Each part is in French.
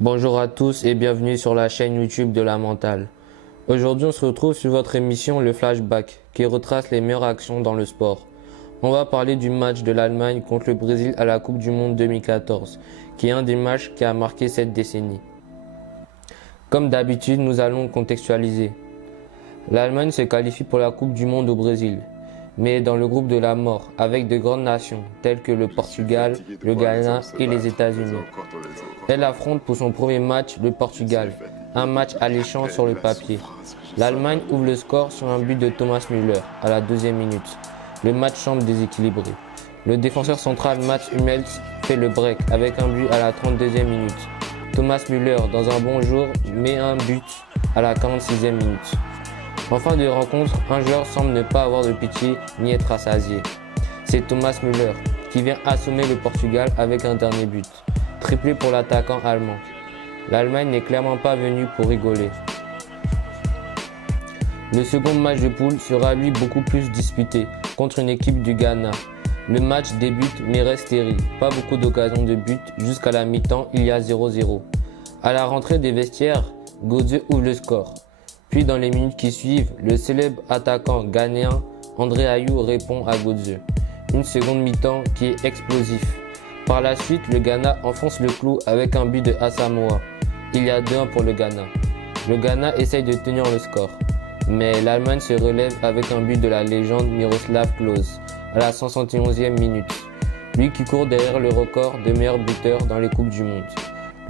Bonjour à tous et bienvenue sur la chaîne YouTube de La Mentale. Aujourd'hui on se retrouve sur votre émission Le Flashback qui retrace les meilleures actions dans le sport. On va parler du match de l'Allemagne contre le Brésil à la Coupe du Monde 2014 qui est un des matchs qui a marqué cette décennie. Comme d'habitude nous allons contextualiser. L'Allemagne se qualifie pour la Coupe du Monde au Brésil, mais dans le groupe de la mort avec de grandes nations telles que le Portugal, le Ghana et les États-Unis. Elle affronte pour son premier match le Portugal, un match alléchant sur le papier. L'Allemagne ouvre le score sur un but de Thomas Müller à la 2e minute. Le match semble déséquilibré. Le défenseur central Mats Hummels fait le break avec un but à la 32e minute. Thomas Müller, dans un bon jour, met un but à la 46e minute. En fin de rencontre, un joueur semble ne pas avoir de pitié ni être rassasié. C'est Thomas Müller qui vient assommer le Portugal avec un dernier but. Triplé pour l'attaquant allemand. L'Allemagne n'est clairement pas venue pour rigoler. Le second match de poule sera lui beaucoup plus disputé contre une équipe du Ghana. Le match débute mais reste stérile. Pas beaucoup d'occasions de but jusqu'à la mi-temps, il y a 0-0. À la rentrée des vestiaires, Götze ouvre le score. Puis dans les minutes qui suivent, le célèbre attaquant ghanéen André Ayew répond à Götze. Une seconde mi-temps qui est explosif. Par la suite, le Ghana enfonce le clou avec un but de Asamoah. Il y a 2-1 pour le Ghana. Le Ghana essaye de tenir le score, mais l'Allemagne se relève avec un but de la légende Miroslav Klose à la 71e minute. Lui qui court derrière le record de meilleur buteur dans les Coupes du Monde.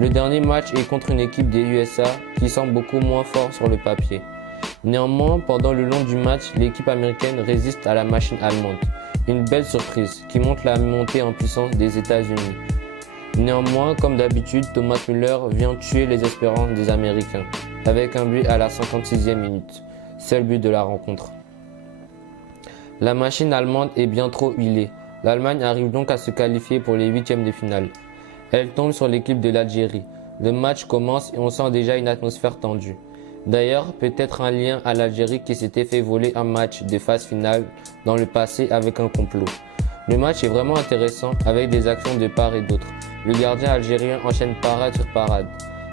Le dernier match est contre une équipe des USA qui semble beaucoup moins fort sur le papier. Néanmoins, pendant le long du match, l'équipe américaine résiste à la machine allemande. Une belle surprise qui montre la montée en puissance des États-Unis. Néanmoins, comme d'habitude, Thomas Müller vient tuer les espérances des Américains avec un but à la 56e minute, seul but de la rencontre. La machine allemande est bien trop huilée. L'Allemagne arrive donc à se qualifier pour les 8e de finale. Elle tombe sur l'équipe de l'Algérie. Le match commence et on sent déjà une atmosphère tendue. D'ailleurs, peut-être un lien à l'Algérie qui s'était fait voler un match de phase finale dans le passé avec un complot. Le match est vraiment intéressant avec des actions de part et d'autre. Le gardien algérien enchaîne parade sur parade.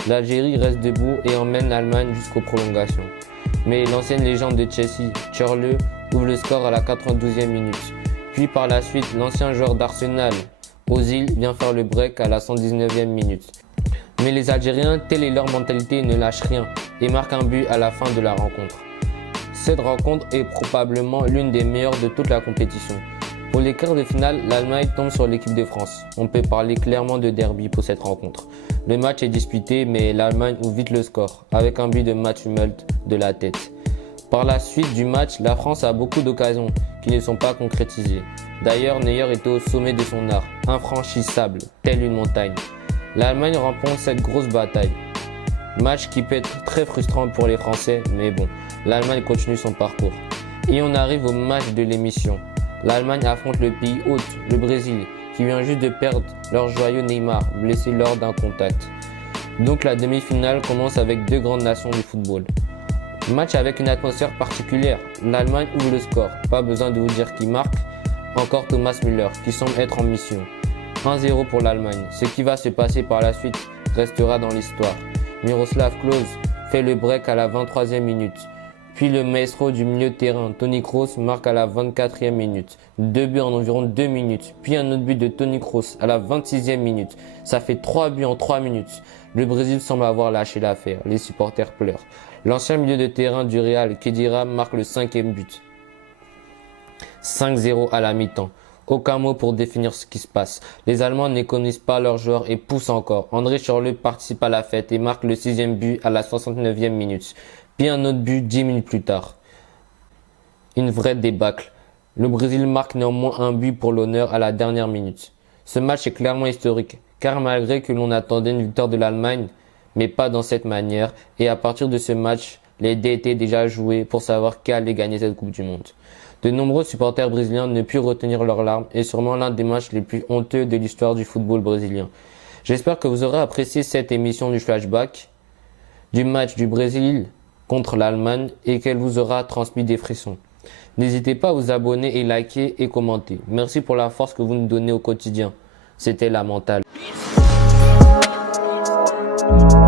L'Algérie reste debout et emmène l'Allemagne jusqu'aux prolongations. Mais l'ancienne légende de Chelsea, Chorle, ouvre le score à la 92e minute. Puis par la suite, l'ancien joueur d'Arsenal, Ozil, vient faire le break à la 119e minute. Mais les Algériens, telle est leur mentalité, ne lâchent rien et marquent un but à la fin de la rencontre. Cette rencontre est probablement l'une des meilleures de toute la compétition. Pour les quarts de finale, l'Allemagne tombe sur l'équipe de France. On peut parler clairement de derby pour cette rencontre. Le match est disputé mais l'Allemagne ouvre vite le score avec un but de Mats Hummels de la tête. Par la suite du match, la France a beaucoup d'occasions qui ne sont pas concrétisées. D'ailleurs, Neuer était au sommet de son art, infranchissable, telle une montagne. L'Allemagne remporte cette grosse bataille. Match qui peut être très frustrant pour les Français, mais bon, l'Allemagne continue son parcours. Et on arrive au match de l'émission. L'Allemagne affronte le pays hôte, le Brésil, qui vient juste de perdre leur joyeux Neymar, blessé lors d'un contact. Donc la demi-finale commence avec deux grandes nations du football. Match avec une atmosphère particulière. L'Allemagne ouvre le score, pas besoin de vous dire qui marque. Encore Thomas Müller, qui semble être en mission. 1-0 pour l'Allemagne. Ce qui va se passer par la suite restera dans l'histoire. Miroslav Klose fait le break à la 23e minute. Puis le maestro du milieu de terrain, Toni Kroos, marque à la 24e minute. 2 buts en environ 2 minutes. Puis un autre but de Toni Kroos à la 26e minute. Ça fait 3 buts en 3 minutes. Le Brésil semble avoir lâché l'affaire. Les supporters pleurent. L'ancien milieu de terrain du Real, Khedira, marque le 5e but. 5-0 à la mi-temps. Aucun mot pour définir ce qui se passe. Les Allemands n'économisent pas leurs joueurs et poussent encore. André Schürrle participe à la fête et marque le 6e but à la 69e minute. Puis un autre but 10 minutes plus tard. Une vraie débâcle. Le Brésil marque néanmoins un but pour l'honneur à la dernière minute. Ce match est clairement historique, car malgré que l'on attendait une victoire de l'Allemagne, mais pas dans cette manière, et à partir de ce match, les dés étaient déjà joués pour savoir qui allait gagner cette Coupe du Monde. De nombreux supporters brésiliens ne purent retenir leurs larmes et sûrement l'un des matchs les plus honteux de l'histoire du football brésilien. J'espère que vous aurez apprécié cette émission du flashback du match du Brésil contre l'Allemagne et qu'elle vous aura transmis des frissons. N'hésitez pas à vous abonner et liker et commenter. Merci pour la force que vous nous donnez au quotidien. C'était La Mentale. Bye.